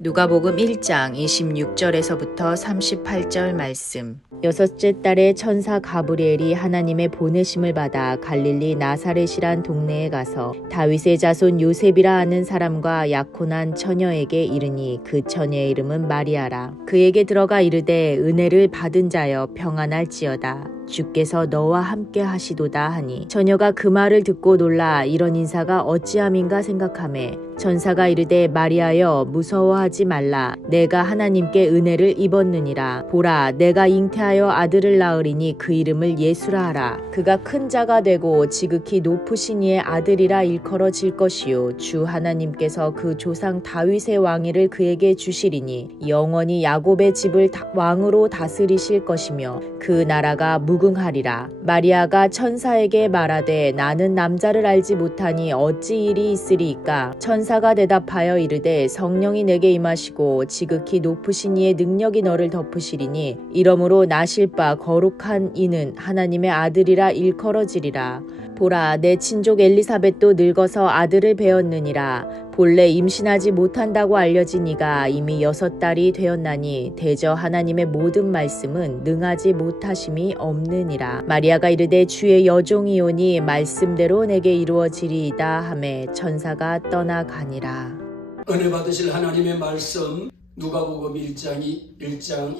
누가복음 1장 26절에서부터 38절 말씀. 여섯째 달에 천사 가브리엘이 하나님의 보내심을 받아 갈릴리 나사렛이란 동네에 가서 다윗의 자손 요셉이라 하는 사람과 약혼한 처녀에게 이르니 그 처녀의 이름은 마리아라. 그에게 들어가 이르되 은혜를 받은 자여 평안할지어다. 주께서 너와 함께 하시도다 하니 처녀가 그 말을 듣고 놀라 이런 인사가 어찌함인가 생각하매 천사가 이르되 마리아여 무서워하지 말라. 내가 하나님께 은혜를 입었느니라. 보라 내가 잉태하여 아들을 낳으리니 그 이름을 예수라 하라. 그가 큰 자가 되고 지극히 높으신 이의 아들이라 일컬어질 것이요 주 하나님께서 그 조상 다윗의 왕위를 그에게 주시리니 영원히 야곱의 집을 왕으로 다스리실 것이며 그 나라가 무궁하리라. 마리아가 천사에게 말하되 나는 남자를 알지 못하니 어찌 일이 있으리이까. 천사가 대답하여 이르되 성령이 내게 임하시고 지극히 높으신 이의 능력이 너를 덮으시리니 이러므로 나실 바 거룩한 이는 하나님의 아들이라 일컬어지리라. 보라 내 친족 엘리사벳도 늙어서 아들을 배었느니라. 본래 임신하지 못한다고 알려진 이가 이미 6달이 되었나니 대저 하나님의 모든 말씀은 능하지 못하심이 없느니라. 마리아가 이르되 주의 여종이오니 말씀대로 내게 이루어지리이다 하매 천사가 떠나가니라. 은혜 받으실 하나님의 말씀 누가복음 1장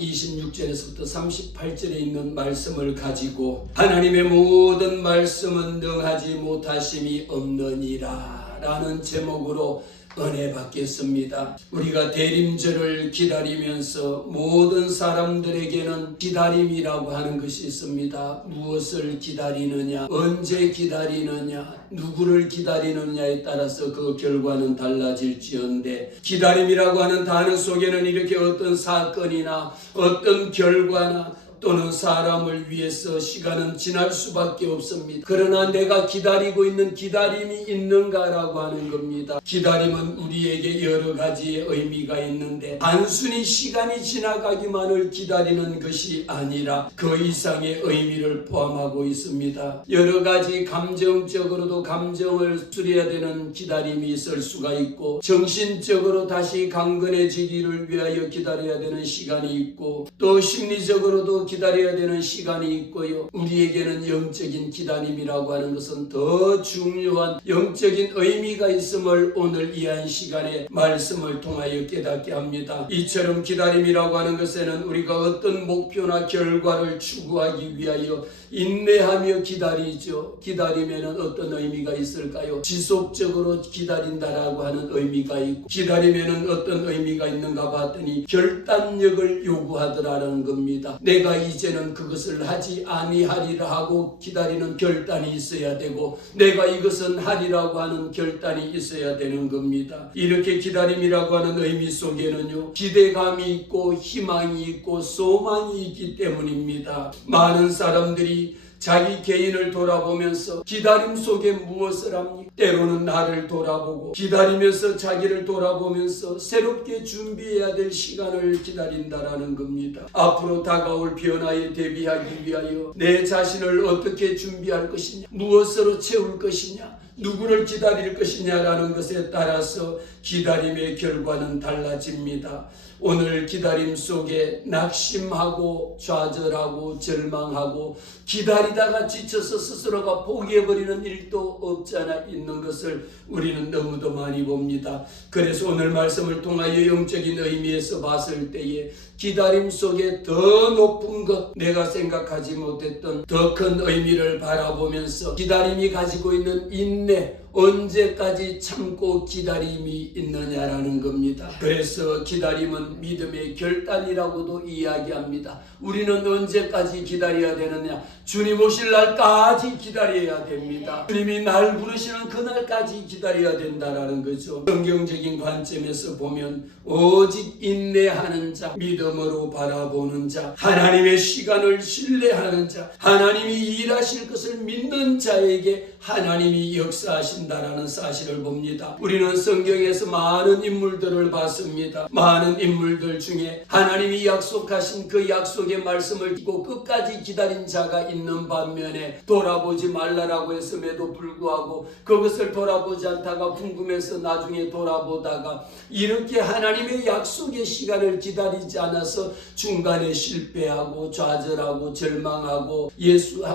26절에서부터 38절에 있는 말씀을 가지고 하나님의 모든 말씀은 능하지 못하심이 없느니라 라는 제목으로 은혜 받겠습니다. 우리가 대림절을 기다리면서 모든 사람들에게는 기다림이라고 하는 것이 있습니다. 무엇을 기다리느냐, 언제 기다리느냐, 누구를 기다리느냐에 따라서 그 결과는 달라질지언데 기다림이라고 하는 단어 속에는 이렇게 어떤 사건이나 어떤 결과나 또는 사람을 위해서 시간은 지날 수밖에 없습니다. 그러나 내가 기다리고 있는 기다림이 있는가라고 하는 겁니다. 기다림은 우리에게 여러 가지의 의미가 있는데 단순히 시간이 지나가기만을 기다리는 것이 아니라 그 이상의 의미를 포함하고 있습니다. 여러 가지 감정적으로도 감정을 수려야 되는 기다림이 있을 수가 있고 정신적으로 다시 강건해지기를 위하여 기다려야 되는 시간이 있고 또 심리적으로도 기다려야 되는 시간이 있고요. 우리에게는 영적인 기다림이라고 하는 것은 더 중요한 영적인 의미가 있음을 오늘 이 한 시간에 말씀을 통하여 깨닫게 합니다. 이처럼 기다림이라고 하는 것에는 우리가 어떤 목표나 결과를 추구하기 위하여 인내하며 기다리죠. 기다림에는 어떤 의미가 있을까요? 지속적으로 기다린다라고 하는 의미가 있고 기다림에는 어떤 의미가 있는가 봤더니 결단력을 요구하더라는 겁니다. 내가 이제는 그것을 하지 아니하리라 하고 기다리는 결단이 있어야 되고 내가 이것은 하리라고 하는 결단이 있어야 되는 겁니다. 이렇게 기다림이라고 하는 의미 속에는요 기대감이 있고 희망이 있고 소망이 있기 때문입니다. 많은 사람들이 자기 개인을 돌아보면서 기다림 속에 무엇을 합니까? 때로는 나를 돌아보고 기다리면서 자기를 돌아보면서 새롭게 준비해야 될 시간을 기다린다라는 겁니다. 앞으로 다가올 변화에 대비하기 위하여 내 자신을 어떻게 준비할 것이냐, 무엇으로 채울 것이냐, 누구를 기다릴 것이냐라는 것에 따라서 기다림의 결과는 달라집니다. 오늘 기다림 속에 낙심하고 좌절하고 절망하고 기다리다가 지쳐서 스스로가 포기해버리는 일도 없잖아 있는 것을 우리는 너무도 많이 봅니다. 그래서 오늘 말씀을 통하여 영적인 의미에서 봤을 때에 기다림 속에 더 높은 것, 내가 생각하지 못했던 더 큰 의미를 바라보면서 기다림이 가지고 있는 인내, 언제까지 참고 기다림이 있느냐라는 겁니다. 그래서 기다림은 믿음의 결단이라고도 이야기합니다. 우리는 언제까지 기다려야 되느냐? 주님 오실 날까지 기다려야 됩니다. 주님이 날 부르시는 그날까지 기다려야 된다라는 거죠. 성경적인 관점에서 보면 오직 인내하는 자, 믿음으로 바라보는 자, 하나님의 시간을 신뢰하는 자, 하나님이 일하실 것을 믿는 자에게 하나님이 역사하신 하신다라는 사실을 봅니다. 우리는 성경에서 많은 인물들을 봤습니다. 많은 인물들 중에 하나님이 약속하신 그 약속의 말씀을 듣고 끝까지 기다린 자가 있는 반면에 돌아보지 말라라고 했음에도 불구하고 그것을 돌아보지 않다가 궁금해서 나중에 돌아보다가 이렇게 하나님의 약속의 시간을 기다리지 않아서 중간에 실패하고 좌절하고 절망하고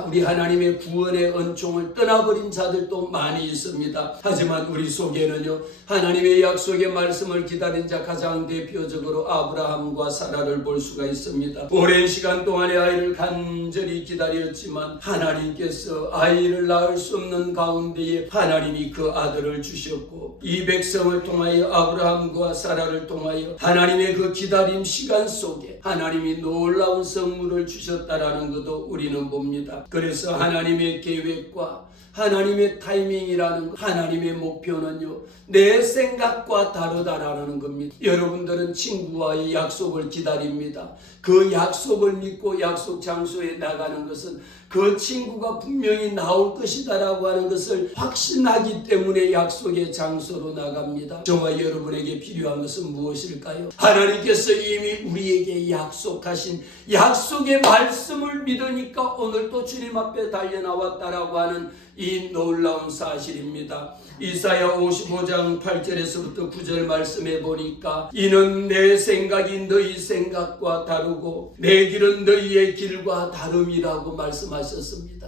우리 하나님의 구원의 은총을 떠나버린 자들도 많이 있습니다. 하지만 우리 속에는요, 하나님의 약속의 말씀을 기다린 자 가장 대표적으로 아브라함과 사라를 볼 수가 있습니다. 오랜 시간 동안의 아이를 간절히 기다렸지만 하나님께서 아이를 낳을 수 없는 가운데에 하나님이 그 아들을 주셨고, 이 백성을 통하여 아브라함과 사라를 통하여 하나님의 그 기다림 시간 속에 하나님이 놀라운 선물을 주셨다라는 것도 우리는 봅니다. 그래서 하나님의 계획과 하나님의 타이밍이라는 하나님의 목표는요, 내 생각과 다르다라는 겁니다. 여러분들은 친구와의 약속을 기다립니다. 그 약속을 믿고 약속 장소에 나가는 것은 그 친구가 분명히 나올 것이다라고 하는 것을 확신하기 때문에 약속의 장소로 나갑니다. 저와 여러분에게 필요한 것은 무엇일까요? 하나님께서 이미 우리에게 약속하신 약속의 말씀을 믿으니까 오늘 또 주님 앞에 달려나왔다라고 하는 이 놀라운 사실입니다. 이사야 55장 8절에서부터 9절 말씀해 보니까 이는 내 생각이 너희 생각과 다르고 내 길은 너희의 길과 다름이라고 말씀하셨습니다.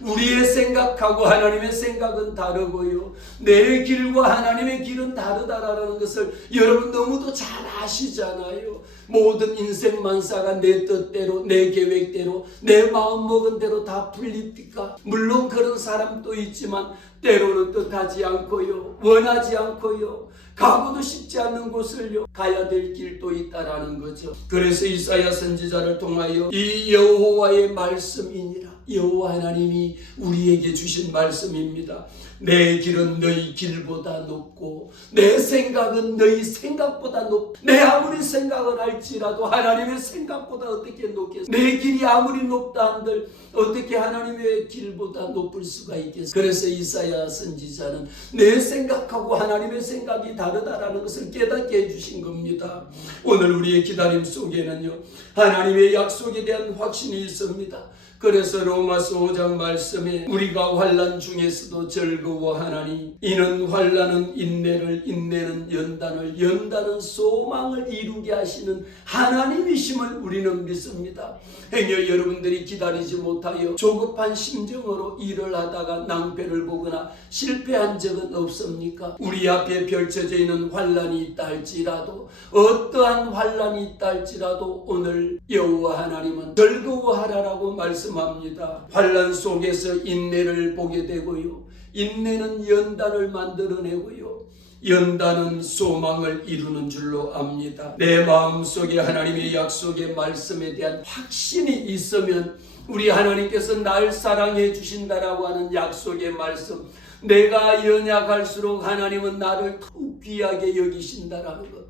우리의 생각하고 하나님의 생각은 다르고요, 내 길과 하나님의 길은 다르다라는 것을 여러분 너무도 잘 아시잖아요. 모든 인생 만사가 내 뜻대로 내 계획대로 내 마음먹은 대로 다 풀립니까? 물론 그런 사람도 있지만 때로는 뜻하지 않고요, 원하지 않고요, 가고도 싶지 않는 곳을요 가야 될 길도 있다라는 거죠. 그래서 이사야 선지자를 통하여 이 여호와의 말씀이니라, 여호와 하나님이 우리에게 주신 말씀입니다. 내 길은 너희 길보다 높고 내 생각은 너희 생각보다 높다. 내 아무리 생각을 할지라도 하나님의 생각보다 어떻게 높겠어? 내 길이 아무리 높다 한들 어떻게 하나님의 길보다 높을 수가 있겠어? 그래서 이사야 선지자는 내 생각하고 하나님의 생각이 다르다라는 것을 깨닫게 해주신 겁니다. 오늘 우리의 기다림 속에는요, 하나님의 약속에 대한 확신이 있습니다. 그래서 로마서 5장 말씀에 우리가 환난 중에서도 즐거워하나니 이는 환난은 인내를, 인내는 연단을, 연단은 소망을 이루게 하시는 하나님이심을 우리는 믿습니다. 행여 여러분들이 기다리지 못하여 조급한 심정으로 일을 하다가 낭패를 보거나 실패한 적은 없습니까? 우리 앞에 펼쳐져 있는 환난이 있다 할지라도, 어떠한 환난이 있다 할지라도 오늘 여호와 하나님은 즐거워하라라고 말씀합니다. 환난 속에서 인내를 보게 되고요, 인내는 연단을 만들어내고요, 연단은 소망을 이루는 줄로 압니다. 내 마음속에 하나님의 약속의 말씀에 대한 확신이 있으면 우리 하나님께서 날 사랑해 주신다라고 하는 약속의 말씀, 내가 연약할수록 하나님은 나를 더욱 귀하게 여기신다라는 것,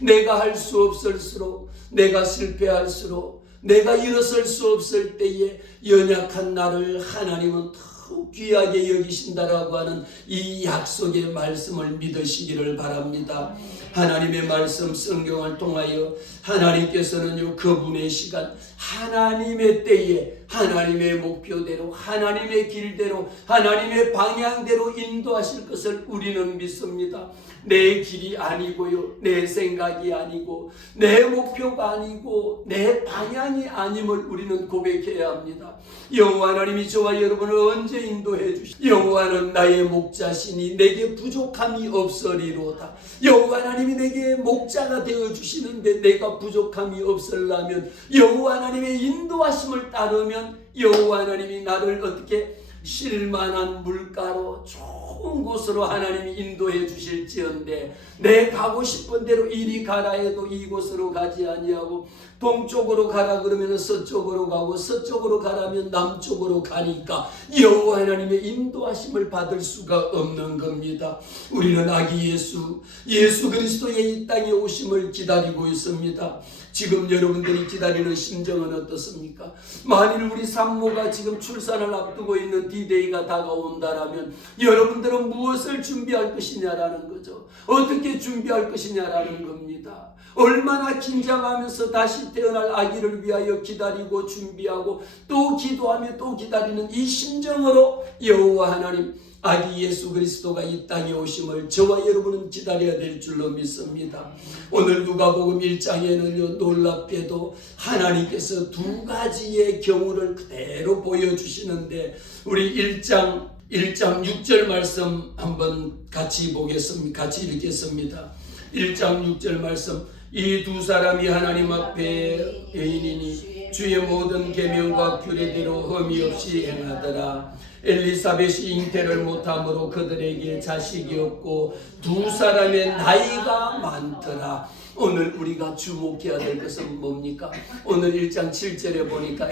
내가 할 수 없을수록, 내가 실패할수록, 내가 일어설 수 없을 때에 연약한 나를 하나님은 더욱 귀하게 여기신다라고 하는 이 약속의 말씀을 믿으시기를 바랍니다. 하나님의 말씀 성경을 통하여 하나님께서는요, 그분의 시간, 하나님의 때에 하나님의 목표대로, 하나님의 길대로, 하나님의 방향대로 인도하실 것을 우리는 믿습니다. 내 길이 아니고요, 내 생각이 아니고, 내 목표가 아니고, 내 방향이 아님을 우리는 고백해야 합니다. 여호와 하나님이 저와 여러분을 언제 인도해 주시오? 여호와는 나의 목자시니 내게 부족함이 없으리로다. 여호와 하나님이 내게 목자가 되어 주시는데 내가 부족함이 없으려면 여호와 하나님의 인도하심을 따르면 여호와 하나님이 나를 어떻게 쉴만한 물가로 좋은 곳으로 하나님이 인도해 주실지언데, 내 가고 싶은 대로 이리 가라 해도 이곳으로 가지 아니하고, 동쪽으로 가라 그러면 서쪽으로 가고, 서쪽으로 가라면 남쪽으로 가니까 여호와 하나님의 인도하심을 받을 수가 없는 겁니다. 우리는 아기 예수 그리스도의 이 땅에 오심을 기다리고 있습니다. 지금 여러분들이 기다리는 심정은 어떻습니까? 만일 우리 산모가 지금 출산을 앞두고 있는 디데이가 다가온다라면 여러분들 그들은 무엇을 준비할 것이냐라는 거죠. 어떻게 준비할 것이냐라는 겁니다. 얼마나 긴장하면서 다시 태어날 아기를 위하여 기다리고 준비하고 또 기도하며 또 기다리는 이 심정으로 여호와 하나님 아기 예수 그리스도가 이 땅에 오심을 저와 여러분은 기다려야 될 줄로 믿습니다. 오늘 누가복음 1장에는요, 놀랍게도 하나님께서 두 가지의 경우를 그대로 보여주시는데 우리 1장 6절 말씀 한번 같이 보겠습니다. 같이 읽겠습니다. 1장 6절 말씀. 이 두 사람이 하나님 앞에 의인이니 주의 모든 계명과 규례대로 흠이 없이 행하더라. 엘리사벳이 잉태를 못함으로 그들에게 자식이 없고 두 사람의 나이가 많더라. 오늘 우리가 주목해야 될 것은 뭡니까? 오늘 1장 7절에 보니까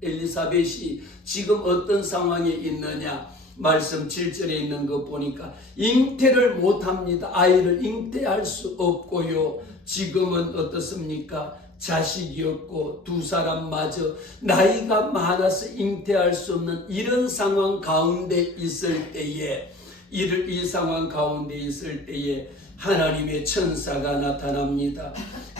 엘리사벳이 지금 어떤 상황에 있느냐? 말씀 7절에 있는 거 보니까 잉태를 못합니다. 아이를 잉태할 수 없고요. 지금은 어떻습니까? 자식이 없고 두 사람마저 나이가 많아서 잉태할 수 없는 이런 상황 가운데 있을 때에 이 상황 가운데 있을 때에 하나님의 천사가 나타납니다.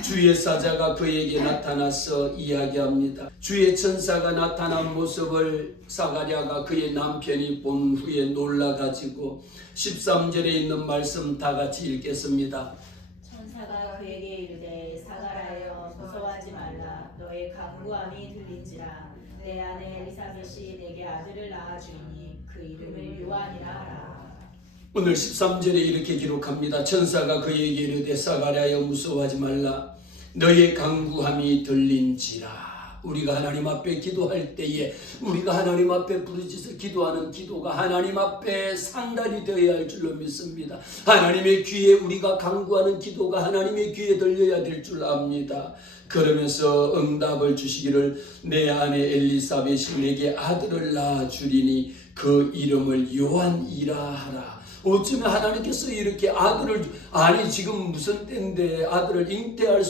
주의 사자가 그에게 나타나서 이야기합니다. 주의 천사가 나타난 모습을 사가랴가 그의 남편이 본 후에 놀라가지고 13절에 있는 말씀 다 같이 읽겠습니다. 천사가 그에게 이르되 사가랴여 무서워하지 말라. 너의 간구함이 들린지라. 내 아내 엘리사벳이 내게 아들을 낳아주니 그 이름을 요한이라 하라. 오늘 13절에 이렇게 기록합니다. 천사가 그에게 이르되 사가랴여 무서워하지 말라. 너의 간구함이 들린지라. 우리가 하나님 앞에 기도할 때에 우리가 하나님 앞에 부르짖어 기도하는 기도가 하나님 앞에 상달이 되어야 할 줄로 믿습니다. 하나님의 귀에 우리가 간구하는 기도가 하나님의 귀에 들려야 될 줄 압니다. 그러면서 응답을 주시기를 내 아내 엘리사벳이 내게 아들을 낳아주리니 그 이름을 요한이라 하라. 어쩌면 하나님께서 이렇게 아들을 지금 무슨 때인데 아이를 잉태할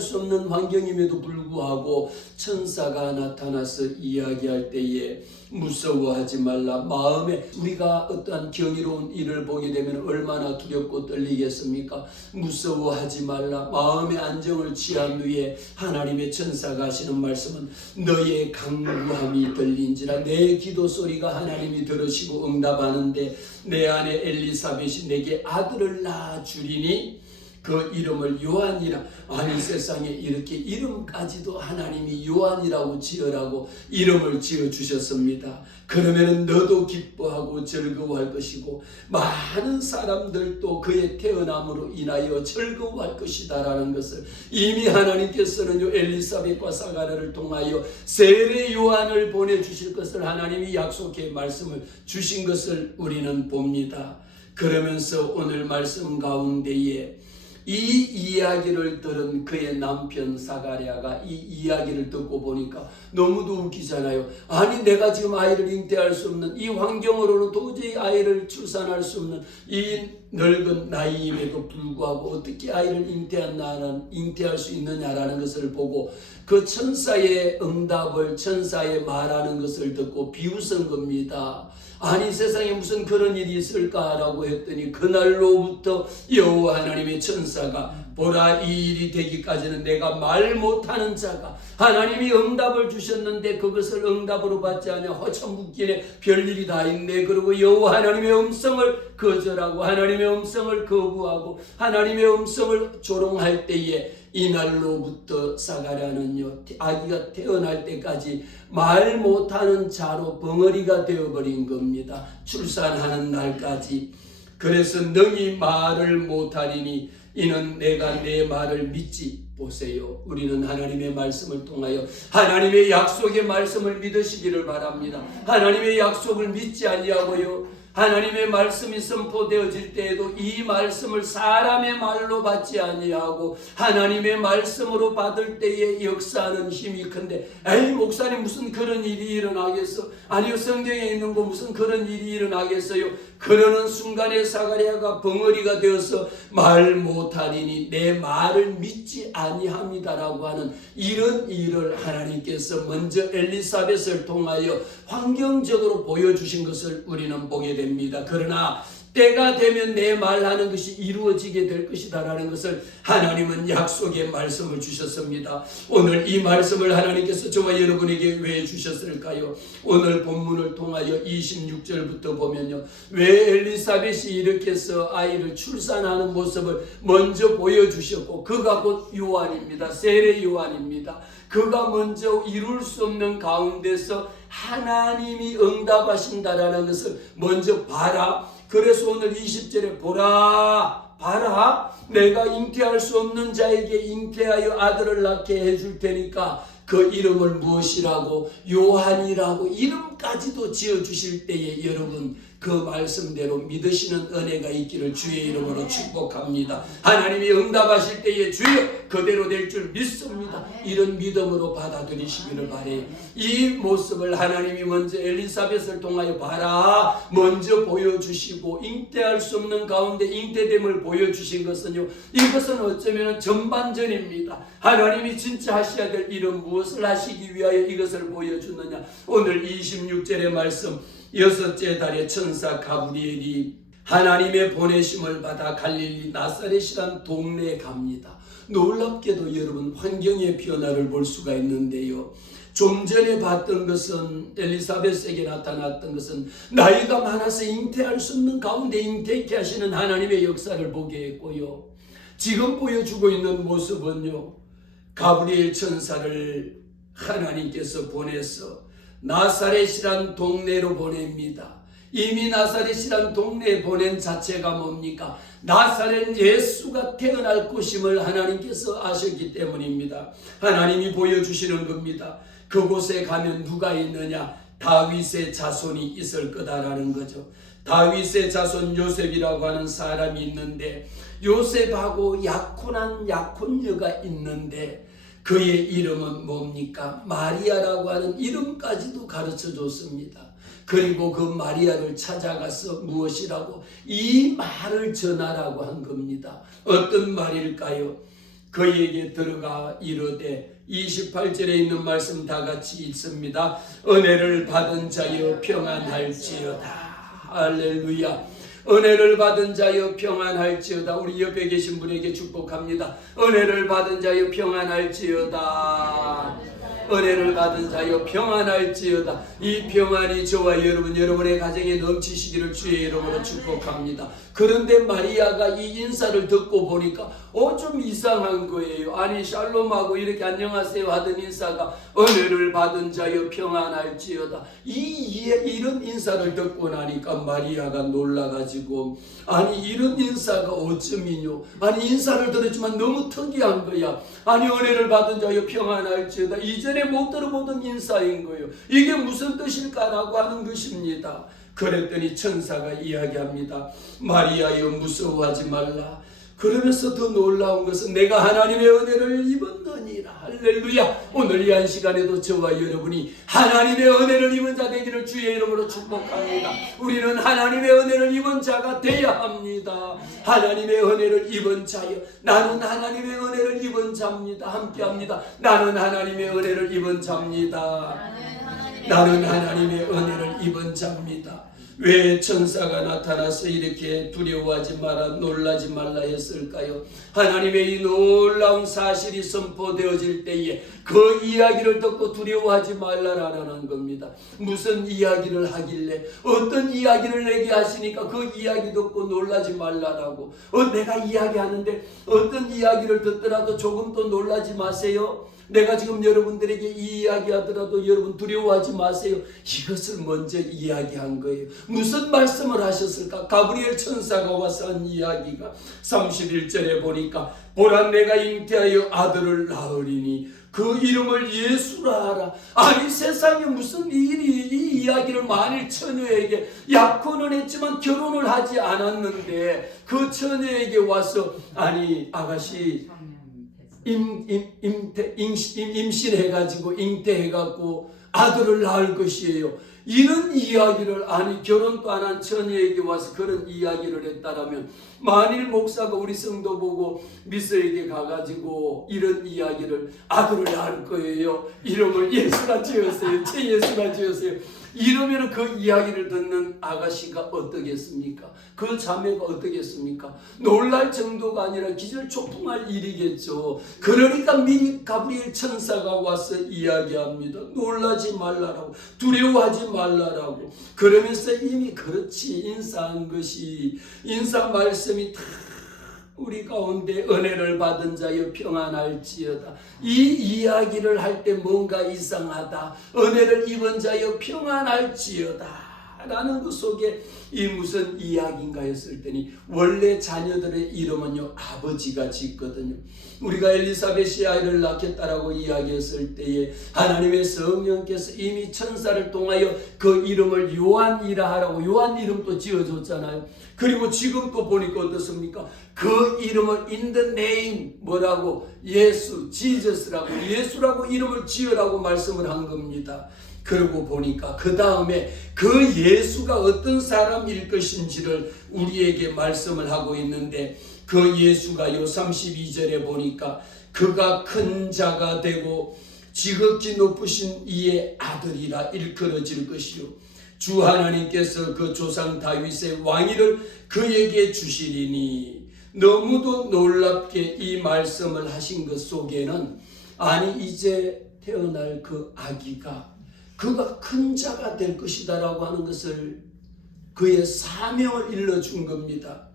수 없는 환경임에도 불구하고 천사가 나타나서 이야기할 때에 무서워하지 말라. 마음에 우리가 어떠한 경이로운 일을 보게 되면 얼마나 두렵고 떨리겠습니까? 무서워하지 말라. 마음의 안정을 취한 후에 하나님의 천사가 하시는 말씀은 너의 간구함이 들린지라. 내 기도 소리가 하나님이 들으시고 응답하는데 내 아내 엘리사벳이 내게 아들을 낳아주리니 그 이름을 요한이라. 아니 세상에 이렇게 이름까지도 하나님이 요한이라고 지으라고 이름을 지어주셨습니다. 그러면 너도 기뻐하고 즐거워할 것이고 많은 사람들도 그의 태어남으로 인하여 즐거워할 것이다라는 것을 이미 하나님께서는 엘리사벳과 사가랴를 통하여 세례 요한을 보내주실 것을 하나님이 약속해 말씀을 주신 것을 우리는 봅니다. 그러면서 오늘 말씀 가운데에 이 이야기를 들은 그의 남편 사가랴가 이 이야기를 듣고 보니까 너무도 웃기잖아요. 아니 내가 지금 아이를 잉태할 수 없는 이 환경으로는 도저히 아이를 출산할 수 없는 이 늙은 나이임에도 불구하고 어떻게 아이를 잉태할 수 있느냐라는 것을 보고 그 천사의 응답을 천사의 말하는 것을 듣고 비웃은 겁니다. 아니 세상에 무슨 그런 일이 있을까라고 했더니 그날로부터 여호와 하나님의 천사가 보라 이 일이 되기까지는 내가 말 못하는 자가 하나님이 응답을 주셨는데 그것을 응답으로 받지 않냐 허천묵기네 별일이 다 있네. 그리고 여호와 하나님의 음성을 거절하고 하나님의 음성을 거부하고 하나님의 음성을 조롱할 때에 이날로부터 사가랴는요 아기가 태어날 때까지 말 못하는 자로 벙어리가 되어버린 겁니다. 출산하는 날까지. 그래서 능히 말을 못하리니 이는 내가 내 말을 믿지. 보세요. 우리는 하나님의 말씀을 통하여 하나님의 약속의 말씀을 믿으시기를 바랍니다. 하나님의 약속을 믿지 아니하고요 하나님의 말씀이 선포되어질 때에도 이 말씀을 사람의 말로 받지 아니하고 하나님의 말씀으로 받을 때에 역사하는 힘이 큰데 에이 목사님 무슨 그런 일이 일어나겠어? 아니요 성경에 있는 거 무슨 그런 일이 일어나겠어요? 그러는 순간에 사가랴가 벙어리가 되어서 말 못하리니 내 말을 믿지 아니함이다라고 하는 이런 일을 하나님께서 먼저 엘리사벳을 통하여 환경적으로 보여주신 것을 우리는 보게 됩니다. 그러나 때가 되면 내 말하는 것이 이루어지게 될 것이다라는 것을 하나님은 약속의 말씀을 주셨습니다. 오늘 이 말씀을 하나님께서 저와 여러분에게 왜 주셨을까요? 오늘 본문을 통하여 26절부터 보면요, 왜 엘리사벳이 이렇게 해서 아이를 출산하는 모습을 먼저 보여주셨고, 그가 곧 요한입니다. 세례 요한입니다. 그가 먼저 이룰 수 없는 가운데서 하나님이 응답하신다라는 것을 먼저 봐라. 그래서 오늘 20절에 보라, 봐라, 내가 잉태할 수 없는 자에게 잉태하여 아들을 낳게 해줄 테니까 그 이름을 무엇이라고, 요한이라고 이름까지도 지어주실 때에 여러분 그 말씀대로 믿으시는 은혜가 있기를 주의 이름으로 축복합니다. 하나님이 응답하실 때에 주여 그대로 될 줄 믿습니다. 이런 믿음으로 받아들이시기를 바래요. 이 모습을 하나님이 먼저 엘리사벳을 통하여 봐라 먼저 보여주시고, 잉태할 수 없는 가운데 잉태됨을 보여주신 것은요, 이것은 어쩌면 전반전입니다. 하나님이 진짜 하셔야 될 일은 무엇을 하시기 위하여 이것을 보여주느냐. 오늘 26절의 말씀, 여섯째 달에 천사 가브리엘이 하나님의 보내심을 받아 갈릴리 나사렛이란 동네에 갑니다. 놀랍게도 여러분 환경의 변화를 볼 수가 있는데요, 좀 전에 봤던 것은, 엘리사벳에게 나타났던 것은 나이가 많아서 잉태할 수 없는 가운데 잉태케 하시는 하나님의 역사를 보게 했고요, 지금 보여주고 있는 모습은요, 가브리엘 천사를 하나님께서 보내서 나사렛이란 동네로 보냅니다. 이미 나사렛이란 동네에 보낸 자체가 뭡니까? 나사렛 예수가 태어날 것임을 하나님께서 아셨기 때문입니다. 하나님이 보여주시는 겁니다. 그곳에 가면 누가 있느냐? 다윗의 자손이 있을 거다라는 거죠. 다윗의 자손 요셉이라고 하는 사람이 있는데, 요셉하고 약혼한 약혼녀가 있는데, 그의 이름은 뭡니까? 마리아라고 하는 이름까지도 가르쳐 줬습니다. 그리고 그 마리아를 찾아가서 무엇이라고? 이 말을 전하라고 한 겁니다. 어떤 말일까요? 그에게 들어가 이르되, 28절에 있는 말씀 다 같이 읽습니다. 은혜를 받은 자여 평안할지어다. 할렐루야. 은혜를 받은 자여 평안할지어다. 우리 옆에 계신 분에게 축복합니다. 은혜를 받은 자여 평안할지어다. 은혜를 받은 자여 평안할지어다. 이 평안이 저와 여러분의 가정에 넘치시기를 주의 이름으로 축복합니다. 그런데 마리아가 이 인사를 듣고 보니까 좀 이상한 거예요. 아니, 샬롬하고 이렇게 안녕하세요 하던 인사가 은혜를 받은 자여 평안할지어다. 이런 인사를 듣고 나니까 마리아가 놀라가지고, 아니 이런 인사가 어쩌면요, 아니 인사를 들었지만 너무 특이한 거야. 아니 은혜를 받은 자여 평안할지어다, 이전에 못 들어보던 인사인 거예요. 이게 무슨 뜻일까라고 하는 것입니다. 그랬더니 천사가 이야기합니다. 마리아여 무서워하지 말라. 그러면서 더 놀라운 것은 내가 하나님의 은혜를 입었느니라. 할렐루야. 오늘 이 한 시간에도 저와 여러분이 하나님의 은혜를 입은 자 되기를 주의 이름으로 축복합니다. 우리는 하나님의 은혜를 입은 자가 되어야 합니다. 하나님의 은혜를 입은 자여, 나는 하나님의 은혜를 입은 자입니다. 함께합니다. 나는 하나님의 은혜를 입은 자입니다. 나는 하나님의 은혜를 입은 자입니다. 왜 천사가 나타나서 이렇게 두려워하지 마라, 놀라지 말라 했을까요? 하나님의 이 놀라운 사실이 선포되어질 때에 그 이야기를 듣고 두려워하지 말라라는 겁니다. 무슨 이야기를 하길래, 어떤 이야기를 내게 하시니까 그 이야기 듣고 놀라지 말라라고. 내가 이야기하는데 어떤 이야기를 듣더라도 조금 더 놀라지 마세요. 내가 지금 여러분들에게 이 이야기하더라도 여러분 두려워하지 마세요. 이것을 먼저 이야기한 거예요. 무슨 말씀을 하셨을까? 가브리엘 천사가 와서 한 이야기가 31절에 보니까, 보라 내가 잉태하여 아들을 낳으리니 그 이름을 예수라 하라. 아니 세상에 무슨 일이, 이 이야기를 만일 처녀에게, 약혼은 했지만 결혼을 하지 않았는데 그 처녀에게 와서, 아니 아가씨 임신해가지고 잉태해갖고 아들을 낳을 것이에요. 이런 이야기를, 아니 결혼도 안 한 처녀에게 와서 그런 이야기를 했다라면, 만일 목사가 우리 성도 보고 미서에게 가가지고 이런 이야기를, 아들을 낳을 거예요, 이름을 예수라 지었어요, 제 예수라 지었어요, 이러면 그 이야기를 듣는 아가씨가 어떠겠습니까? 그 자매가 어떠겠습니까? 놀랄 정도가 아니라 기절초풍할 일이겠죠. 그러니까 미리 가브리엘 천사가 와서 이야기합니다. 놀라지 말라라고, 두려워하지 말라라고. 그러면서 이미 그렇지, 인사한 것이, 인사 말씀이 다 우리 가운데 은혜를 받은 자여 평안할지어다. 이 이야기를 할 때 뭔가 이상하다, 은혜를 입은 자여 평안할지어다 라는 그 속에 이 무슨 이야기인가 했을 때니, 원래 자녀들의 이름은요 아버지가 짓거든요. 우리가 엘리사벳이 아이를 낳겠다라고 이야기했을 때에 하나님의 성령께서 이미 천사를 통하여 그 이름을 요한이라 하라고, 요한 이름도 지어줬잖아요. 그리고 지금 또 보니까 어떻습니까? 그 이름을 in the name, 뭐라고? 예수, 지저스라고, 예수라고 이름을 지으라고 말씀을 한 겁니다. 그러고 보니까 그 다음에 그 예수가 어떤 사람일 것인지를 우리에게 말씀을 하고 있는데, 그 예수가요 32절에 보니까 그가 큰 자가 되고 지극히 높으신 이의 아들이라 일컬어질 것이요, 주 하나님께서 그 조상 다윗의 왕위를 그에게 주시리니. 너무도 놀랍게 이 말씀을 하신 것 속에는, 아니 이제 태어날 그 아기가 그가 큰 자가 될 것이다 라고 하는 것을, 그의 사명을 일러준 겁니다.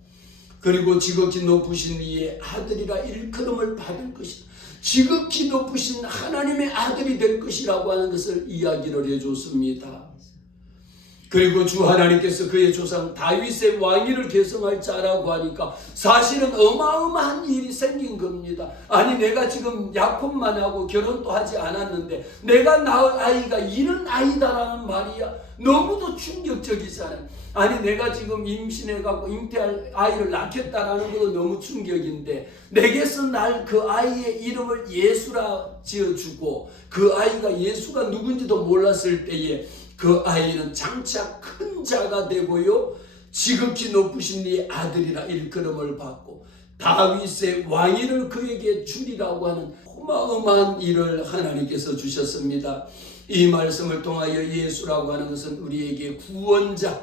그리고 지극히 높으신 이의 아들이라 일컬음을 받을 것이다, 지극히 높으신 하나님의 아들이 될 것이라고 하는 것을 이야기를 해줬습니다. 그리고 주 하나님께서 그의 조상 다윗의 왕위를 계승할 자라고 하니까 사실은 어마어마한 일이 생긴 겁니다. 아니 내가 지금 약혼만 하고 결혼도 하지 않았는데 내가 낳을 아이가 이런 아이다라는 말이야. 너무도 충격적이잖아요. 아니 내가 지금 임신해갖고 잉태할 아이를 낳겠다라는 것도 너무 충격인데, 내게서 날 그 아이의 이름을 예수라 지어주고 그 아이가 예수가 누군지도 몰랐을 때에 그 아이는 장차 큰 자가 되고요, 지극히 높으신 네 아들이라 일컬음을 받고 다윗의 왕위를 그에게 주리라고 하는 어마어마한 일을 하나님께서 주셨습니다. 이 말씀을 통하여 예수라고 하는 것은 우리에게 구원자,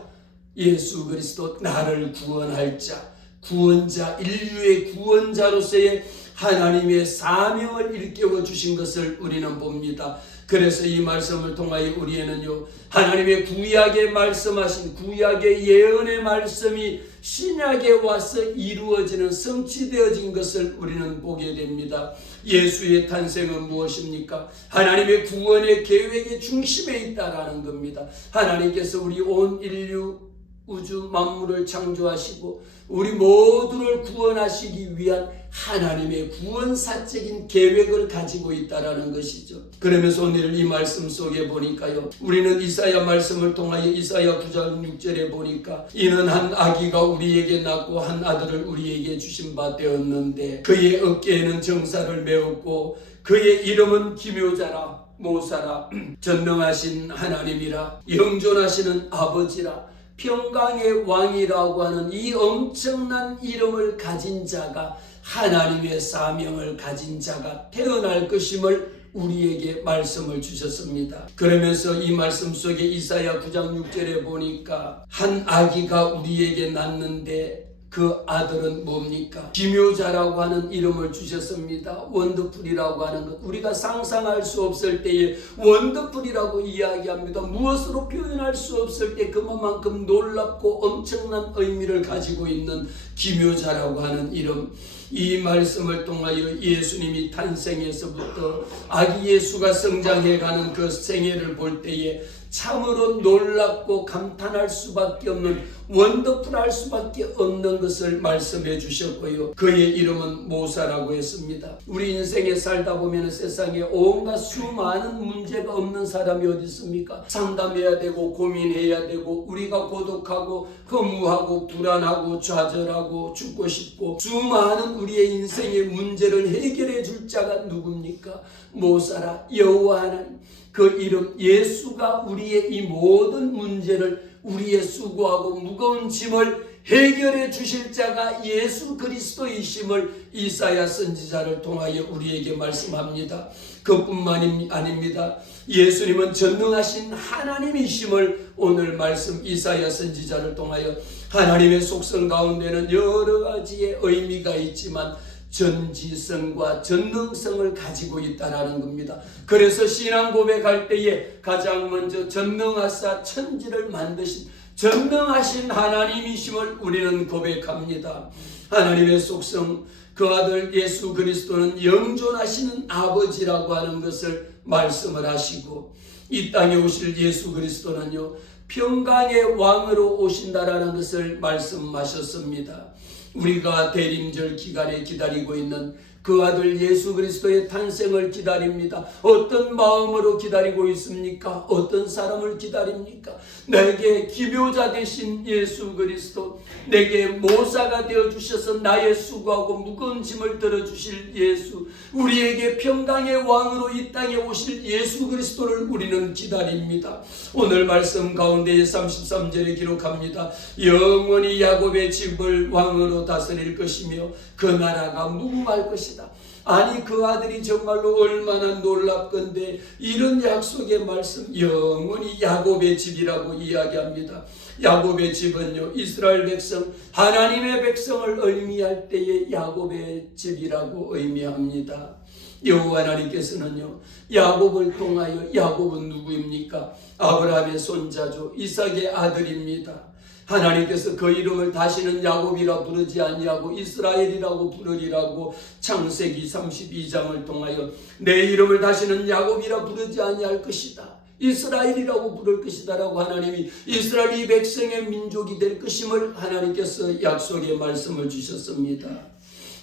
예수 그리스도, 나를 구원할 자, 구원자, 인류의 구원자로서의 하나님의 사명을 일깨워 주신 것을 우리는 봅니다. 그래서 이 말씀을 통하여 우리에는요, 하나님의 구약에 말씀하신 구약의 예언의 말씀이 신약에 와서 이루어지는, 성취되어진 것을 우리는 보게 됩니다. 예수의 탄생은 무엇입니까? 하나님의 구원의 계획의 중심에 있다라는 겁니다. 하나님께서 우리 온 인류 우주 만물을 창조하시고 우리 모두를 구원하시기 위한 하나님의 구원사적인 계획을 가지고 있다라는 것이죠. 그러면서 오늘 이 말씀 속에 보니까요, 우리는 이사야 말씀을 통하여 이사야 9장 6절에 보니까, 이는 한 아기가 우리에게 낳고 한 아들을 우리에게 주신 바 되었는데 그의 어깨에는 정사를 메었고 그의 이름은 기묘자라, 모사라, 전능하신 하나님이라, 영존하시는 아버지라, 평강의 왕이라고 하는 이 엄청난 이름을 가진 자가, 하나님의 사명을 가진 자가 태어날 것임을 우리에게 말씀을 주셨습니다. 그러면서 이 말씀 속에 이사야 9장 6절에 보니까 한 아기가 우리에게 낳는데 그 아들은 뭡니까? 기묘자라고 하는 이름을 주셨습니다. 원더풀이라고 하는 것, 우리가 상상할 수 없을 때에 원더풀이라고 이야기합니다. 무엇으로 표현할 수 없을 때 그만큼 놀랍고 엄청난 의미를 가지고 있는 기묘자라고 하는 이름. 이 말씀을 통하여 예수님이 탄생에서부터 아기 예수가 성장해가는 그 생애를 볼 때에 참으로 놀랍고 감탄할 수밖에 없는, 원더풀할 수밖에 없는 것을 말씀해 주셨고요. 그의 이름은 모사라고 했습니다. 우리 인생에 살다 보면 세상에 온갖 수많은 문제가 없는 사람이 어디 있습니까? 상담해야 되고 고민해야 되고, 우리가 고독하고 허무하고 불안하고 좌절하고 죽고 싶고 수많은 우리의 인생의 문제를 해결해 줄 자가 누굽니까? 모사라 여호와 하나님. 그 이름 예수가 우리의 이 모든 문제를, 우리의 수고하고 무거운 짐을 해결해 주실 자가 예수 그리스도이심을 이사야 선지자를 통하여 우리에게 말씀합니다. 그뿐만이 아닙니다. 예수님은 전능하신 하나님이심을 오늘 말씀 이사야 선지자를 통하여, 하나님의 속성 가운데는 여러 가지의 의미가 있지만 전지성과 전능성을 가지고 있다라는 겁니다. 그래서 신앙 고백할 때에 가장 먼저 전능하사 천지를 만드신 전능하신 하나님이심을 우리는 고백합니다. 하나님의 속성, 그 아들 예수 그리스도는 영존하시는 아버지라고 하는 것을 말씀을 하시고, 이 땅에 오실 예수 그리스도는요 평강의 왕으로 오신다라는 것을 말씀하셨습니다. 우리가 대림절 기간에 기다리고 있는 그 아들 예수 그리스도의 탄생을 기다립니다. 어떤 마음으로 기다리고 있습니까? 어떤 사람을 기다립니까? 내게 기묘자 되신 예수 그리스도, 내게 모사가 되어주셔서 나의 수고하고 무거운 짐을 들어주실 예수, 우리에게 평강의 왕으로 이 땅에 오실 예수 그리스도를 우리는 기다립니다. 오늘 말씀 가운데 33절에 기록합니다. 영원히 야곱의 집을 왕으로 다스릴 것이며 그 나라가 무궁할 것이다. 아니, 그 아들이 정말로 얼마나 놀랍건데 이런 약속의 말씀, 영원히 야곱의 집이라고 이야기합니다. 야곱의 집은요 이스라엘 백성, 하나님의 백성을 의미할 때에 야곱의 집이라고 의미합니다. 여호와 하나님께서는요 야곱을 통하여, 야곱은 누구입니까? 아브라함의 손자죠. 이삭의 아들입니다. 하나님께서 그 이름을 다시는 야곱이라 부르지 아니하고 이스라엘이라고 부르리라고 창세기 32장을 통하여 내 이름을 다시는 야곱이라 부르지 아니할 것이다, 이스라엘이라고 부를 것이다 라고 하나님이 이스라엘이 백성의 민족이 될 것임을 하나님께서 약속의 말씀을 주셨습니다.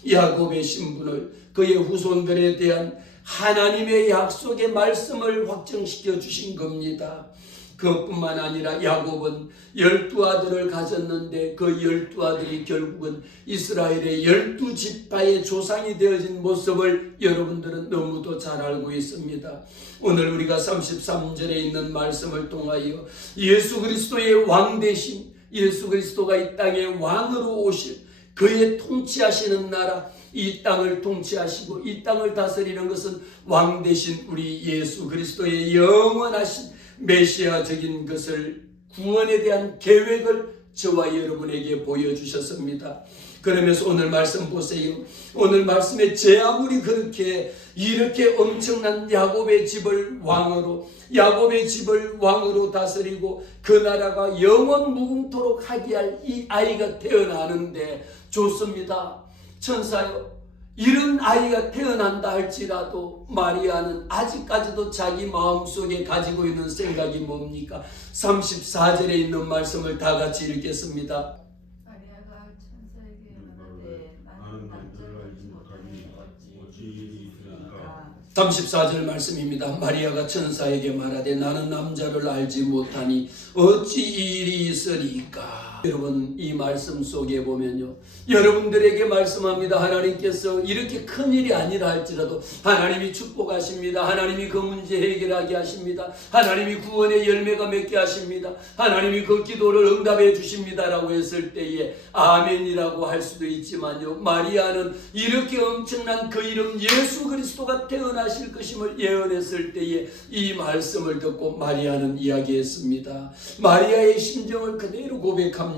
야곱의 신분을, 그의 후손들에 대한 하나님의 약속의 말씀을 확정시켜 주신 겁니다. 그것뿐만 아니라 야곱은 12아들을 가졌는데 그 12아들이 결국은 이스라엘의 12지파의 조상이 되어진 모습을 여러분들은 너무도 잘 알고 있습니다. 오늘 우리가 33절에 있는 말씀을 통하여 예수 그리스도의 왕 되신, 예수 그리스도가 이 땅에 왕으로 오실 그의 통치하시는 나라, 이 땅을 통치하시고 이 땅을 다스리는 것은 왕 되신 우리 예수 그리스도의 영원하신 메시아적인 것을, 구원에 대한 계획을 저와 여러분에게 보여주셨습니다. 그러면서 오늘 말씀 보세요. 오늘 말씀에 제 아무리 그렇게 이렇게 엄청난 야곱의 집을 왕으로, 야곱의 집을 왕으로 다스리고 그 나라가 영원 무궁토록 하게 할 이 아이가 태어나는데 좋습니다. 천사요, 이런 아이가 태어난다 할지라도 마리아는 아직까지도 자기 마음속에 가지고 있는 생각이 뭡니까? 34절에 있는 말씀을 다 같이 읽겠습니다. 마리아가 천사에게 말하되 나는 남자를 알지 못하니 어찌 일이 있으리까. 34절 말씀입니다. 마리아가 천사에게 말하되 나는 남자를 알지 못하니 어찌 이 일이 있으리까. 여러분, 이 말씀 속에 보면요 여러분들에게 말씀합니다. 하나님께서 이렇게 큰 일이 아니라 할지라도 하나님이 축복하십니다. 하나님이 그 문제 해결하게 하십니다. 하나님이 구원의 열매가 맺게 하십니다. 하나님이 그 기도를 응답해 주십니다 라고 했을 때에 아멘이라고 할 수도 있지만요, 마리아는 이렇게 엄청난 그 이름 예수 그리스도가 태어나실 것임을 예언했을 때에 이 말씀을 듣고 마리아는 이야기했습니다. 마리아의 심정을 그대로 고백합니다.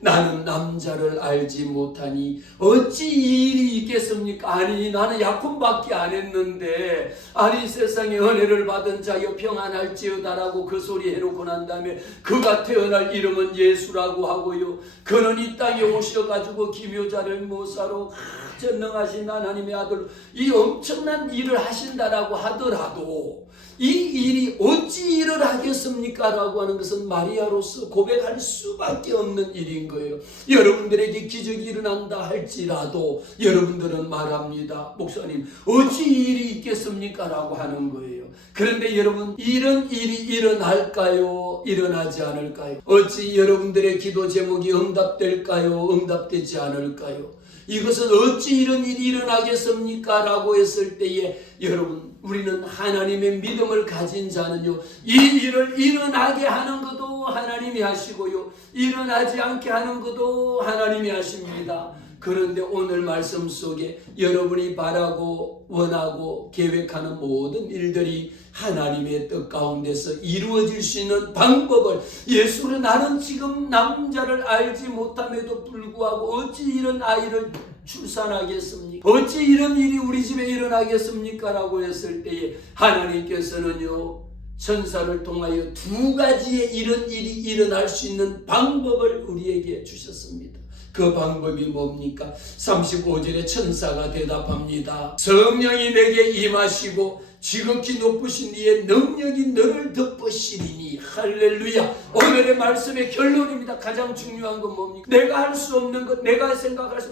나는 남자를 알지 못하니 어찌 이 일이 있겠습니까? 아니, 나는 약혼밖에 안 했는데, 아니 세상에 은혜를 받은 자여 평안할지어다라고 그 소리 해놓고 난 다음에 그가 태어날 이름은 예수라고 하고요, 그는 이 땅에 오셔가지고 기묘자를 모사로 전능하신 하나님의 아들, 이 엄청난 일을 하신다라고 하더라도 이 일이 어찌 일을 하겠습니까? 라고 하는 것은 마리아로서 고백할 수밖에 없는 일인 거예요. 여러분들에게 기적이 일어난다 할지라도 여러분들은 말합니다. 목사님, 어찌 일이 있겠습니까? 라고 하는 거예요. 그런데 여러분, 이런 일이 일어날까요? 일어나지 않을까요? 어찌 여러분들의 기도 제목이 응답될까요? 응답되지 않을까요? 이것은 어찌 이런 일이 일어나겠습니까? 라고 했을 때에 여러분, 우리는 하나님의 믿음을 가진 자는요, 이 일을 일어나게 하는 것도 하나님이 하시고요, 일어나지 않게 하는 것도 하나님이 하십니다. 그런데 오늘 말씀 속에 여러분이 바라고 원하고 계획하는 모든 일들이 하나님의 뜻 가운데서 이루어질 수 있는 방법을, 예수는 나는 지금 남자를 알지 못함에도 불구하고 어찌 이런 아이를 출산하겠습니까? 어찌 이런 일이 우리 집에 일어나겠습니까? 라고 했을 때에 하나님께서는요, 천사를 통하여 두 가지의 이런 일이 일어날 수 있는 방법을 우리에게 주셨습니다. 그 방법이 뭡니까? 35절에 천사가 대답합니다. 성령이 내게 임하시고 지극히 높으신 이의 능력이 너를 덮으시리니. 할렐루야. 오늘의 말씀의 결론입니다. 가장 중요한 건 뭡니까? 내가 할 수 없는 것, 내가 생각할 수,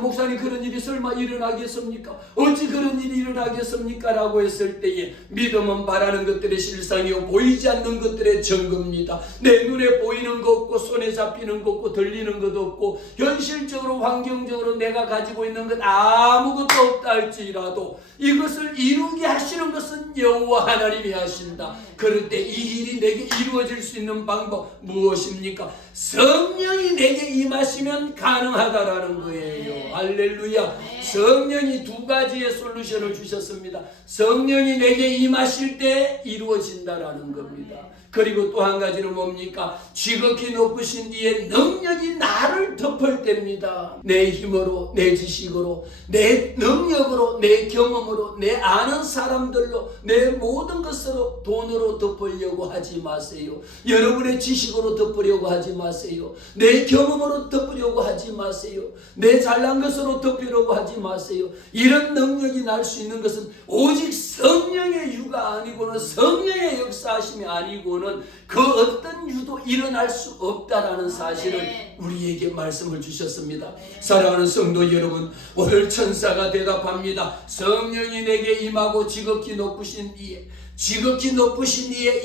목사님 그런 일이 설마 일어나겠습니까? 어찌 그런 일이 일어나겠습니까? 라고 했을 때에 믿음은 바라는 것들의 실상이요 보이지 않는 것들의 증거입니다. 내 눈에 보이는 것 없고 손에 잡히는 것 없고 들리는 것 없고 현실적으로 환경적으로 내가 가지고 있는 것 아무것도 없다 할지라도 이것을 이루게 하시는 것은 여호와 하나님이 하신다. 그럴 때 이 일이 내게 이루어질 수 있는 방법 무엇입니까? 성령이 내게 임하시면 가능하다라는 거예요. 할렐루야. 성령이 두 가지의 솔루션을 주셨습니다. 성령이 내게 임하실 때 이루어진다라는 겁니다. 그리고 또 한 가지는 뭡니까? 지극히 높으신 이의 능력이 나를 덮을 때입니다. 내 힘으로, 내 지식으로, 내 능력으로, 내 경험으로, 내 아는 사람들로, 내 모든 것으로, 돈으로 덮으려고 하지 마세요. 여러분의 지식으로 덮으려고 하지 마세요. 내 경험으로 덮으려고 하지 마세요. 내 잘난 것으로 덮으려고 하지 마세요. 이런 능력이 날 수 있는 것은 오직 성령의 유가 아니고는, 성령의 역사하심이 아니고는 그 어떤 유도 일어날 수 없다라는 사실을 우리에게 말씀을 주셨습니다. 사랑하는 성도 여러분, 오늘 천사가 대답합니다. 성령이 내게 임하고 지극히 높으신 이의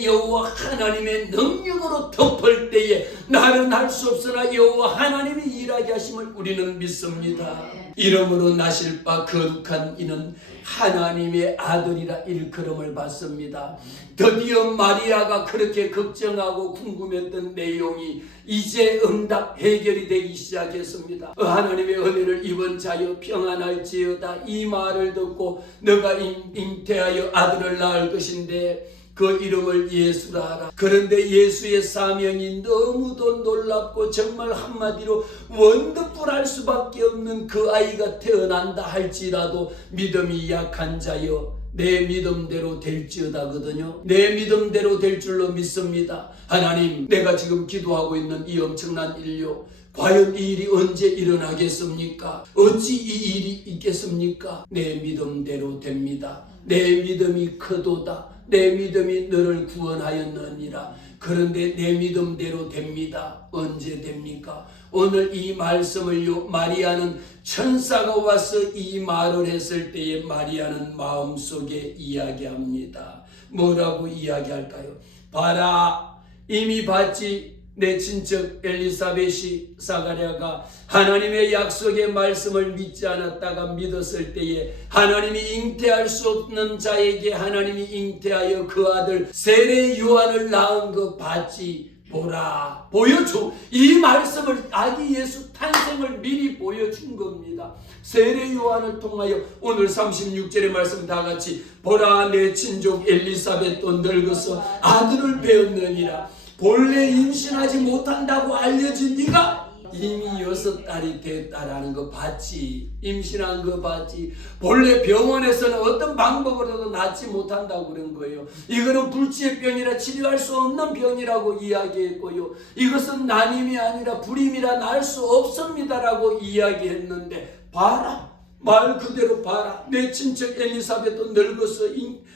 여호와 하나님의 능력으로 덮을 때에 나는 할 수 없으나 여호와 하나님이 일하게 하심을 우리는 믿습니다. 이름으로 나실 바 거룩한 이는 하나님의 아들이라 일컬음을 받습니다. 드디어 마리아가 그렇게 걱정하고 궁금했던 내용이 이제 응답 해결이 되기 시작했습니다. 하나님의 은혜를 입은 자여 평안할지어다. 이 말을 듣고 너가 잉태하여 아들을 낳을 것인데 그 이름을 예수라 하라. 그런데 예수의 사명이 너무도 놀랍고 정말 한마디로 원더풀할 수밖에 없는 그 아이가 태어난다 할지라도 믿음이 약한 자여 내 믿음대로 될지어다거든요. 내 믿음대로 될 줄로 믿습니다. 하나님, 내가 지금 기도하고 있는 이 엄청난 인류, 과연 이 일이 언제 일어나겠습니까? 어찌 이 일이 있겠습니까? 내 믿음대로 됩니다. 내 믿음이 크도다. 내 믿음이 너를 구원하였느니라. 그런데 내 믿음대로 됩니다. 언제 됩니까? 오늘 이 말씀을요, 마리아는 천사가 와서 이 말을 했을 때에 마리아는 마음속에 이야기합니다. 뭐라고 이야기할까요? 봐라, 이미 봤지. 내 친척 엘리사벳이 사가랴가 하나님의 약속의 말씀을 믿지 않았다가 믿었을 때에 하나님이 잉태할 수 없는 자에게 하나님이 잉태하여 그 아들 세례 요한을 낳은 거 봤지. 보라, 보여줘. 이 말씀을, 아기 예수 탄생을 미리 보여준 겁니다. 세례 요한을 통하여 오늘 36절의 말씀 다 같이 보라, 내 친족 엘리사벳도 늙어서 아들을 배웠느니라. 본래 임신하지 못한다고 알려진 네가 이미 6달이 됐다라는 거 봤지. 임신한 거 봤지. 본래 병원에서는 어떤 방법으로도 낫지 못한다고 그런 거예요. 이거는 불치의 병이라 치료할 수 없는 병이라고 이야기했고요. 이것은 난임이 아니라 불임이라 날 수 없습니다라고 이야기했는데 봐라. 말 그대로 봐라. 내 친척 엘리사벳도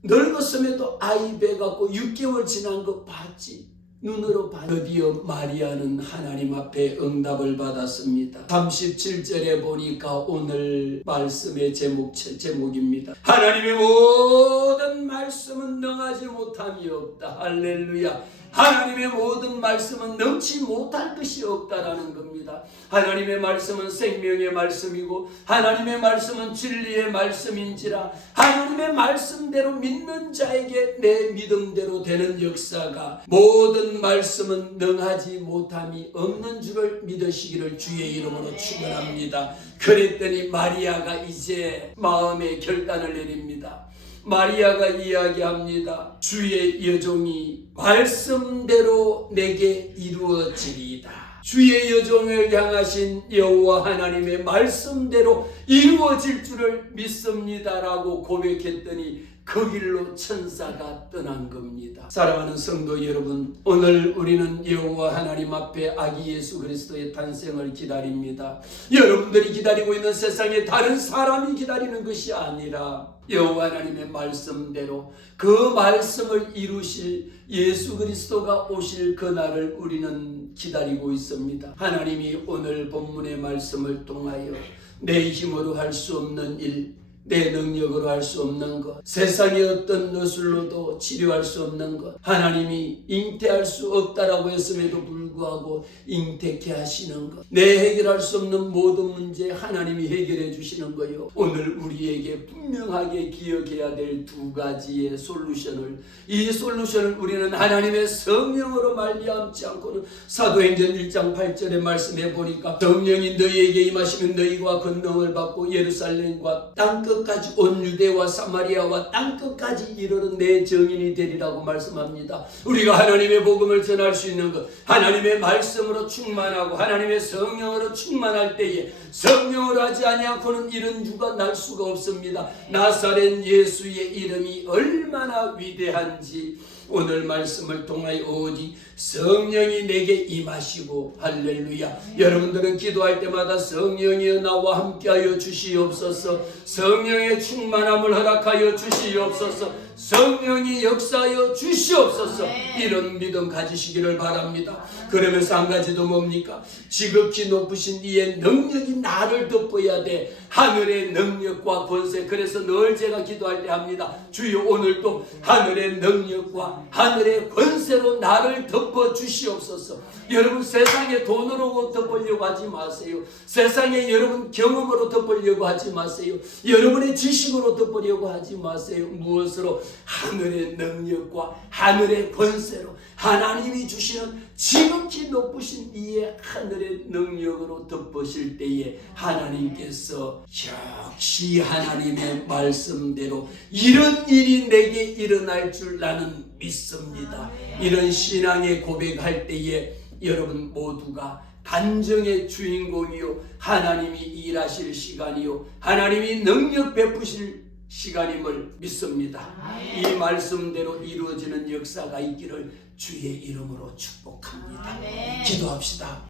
늙었음에도 아이 배갖고 6개월 지난 거 봤지. 눈으로 봐. 드디어 마리아는 하나님 앞에 응답을 받았습니다. 37절에 보니까 오늘 말씀의 제목입니다. 하나님의 모든 말씀은 능하지 못함이 없다. 할렐루야. 하나님의 모든 말씀은 능치 못할 것이 없다라는 겁니다. 말씀입니다. 하나님의 말씀은 생명의 말씀이고 하나님의 말씀은 진리의 말씀인지라 하나님의 말씀대로 믿는 자에게 내 믿음대로 되는 역사가 모든 말씀은 능하지 못함이 없는 줄을 믿으시기를 주의 이름으로 축원합니다. 그랬더니 마리아가 이제 마음의 결단을 내립니다. 마리아가 이야기합니다. 주의 여종이 말씀대로 내게 이루어지리이다. 주의 여종을 향하신 여호와 하나님의 말씀대로 이루어질 줄을 믿습니다라고 고백했더니 그 길로 천사가 떠난 겁니다. 사랑하는 성도 여러분, 오늘 우리는 여호와 하나님 앞에 아기 예수 그리스도의 탄생을 기다립니다. 여러분들이 기다리고 있는 세상에 다른 사람이 기다리는 것이 아니라 여호와 하나님의 말씀대로 그 말씀을 이루실 예수 그리스도가 오실 그날을 우리는 기다리고 있습니다. 하나님이 오늘 본문의 말씀을 통하여 내 힘으로 할 수 없는 일, 내 능력으로 할 수 없는 것, 세상의 어떤 노술로도 치료할 수 없는 것, 하나님이 잉태할 수 없다라고 했음에도 불구하고 잉태케 하시는 것, 내 해결할 수 없는 모든 문제 하나님이 해결해 주시는 거요. 오늘 우리에게 분명하게 기억해야 될 두 가지의 솔루션을, 이 솔루션을 우리는 하나님의 성령으로 말미암지 않고는 사도행전 1장 8절의 말씀해 보니까 성령이 너희에게 임하시면 너희가 권능을 받고 예루살렘과 땅끝까지 온 유대와 사마리아와 땅끝까지 이르는 내 증인이 되리라고 말씀합니다. 우리가 하나님의 복음을 전할 수 있는 것, 하나님의 말씀으로 충만하고 하나님의 성령으로 충만할 때에 성령으로 하지 아니하고는 이런 유가 날 수가 없습니다. 나사렛 예수의 이름이 얼마나 위대한지 오늘 말씀을 통하여 오직 성령이 내게 임하시고 할렐루야. 여러분들은 기도할 때마다 성령이여 나와 함께하여 주시옵소서, 성령의 충만함을 허락하여 주시옵소서, 성령이 역사하여 주시옵소서, 이런 믿음 가지시기를 바랍니다. 그러면서 한 가지 더 뭡니까? 지극히 높으신 이의 능력이 나를 덮어야 돼. 하늘의 능력과 권세. 그래서 늘 제가 기도할 때 합니다. 주여 오늘도 하늘의 능력과 하늘의 권세로 나를 덮어 주시옵소서. 여러분 세상의 돈으로 덮으려고 하지 마세요. 세상에 여러분 경험으로 덮으려고 하지 마세요. 여러분의 지식으로 덮으려고 하지 마세요. 무엇으로? 하늘의 능력과 하늘의 권세로 하나님이 주시는 지극히 높으신 이의 하늘의 능력으로 덮으실 때에 하나님께서 역시 하나님의 말씀대로 이런 일이 내게 일어날 줄 나는 믿습니다. 이런 신앙의 고백할 때에 여러분 모두가 간정의 주인공이요, 하나님이 일하실 시간이요, 하나님이 능력 베푸실 시간임을 믿습니다. 이 말씀대로 이루어지는 역사가 있기를 주의 이름으로 축복합니다. 기도합시다.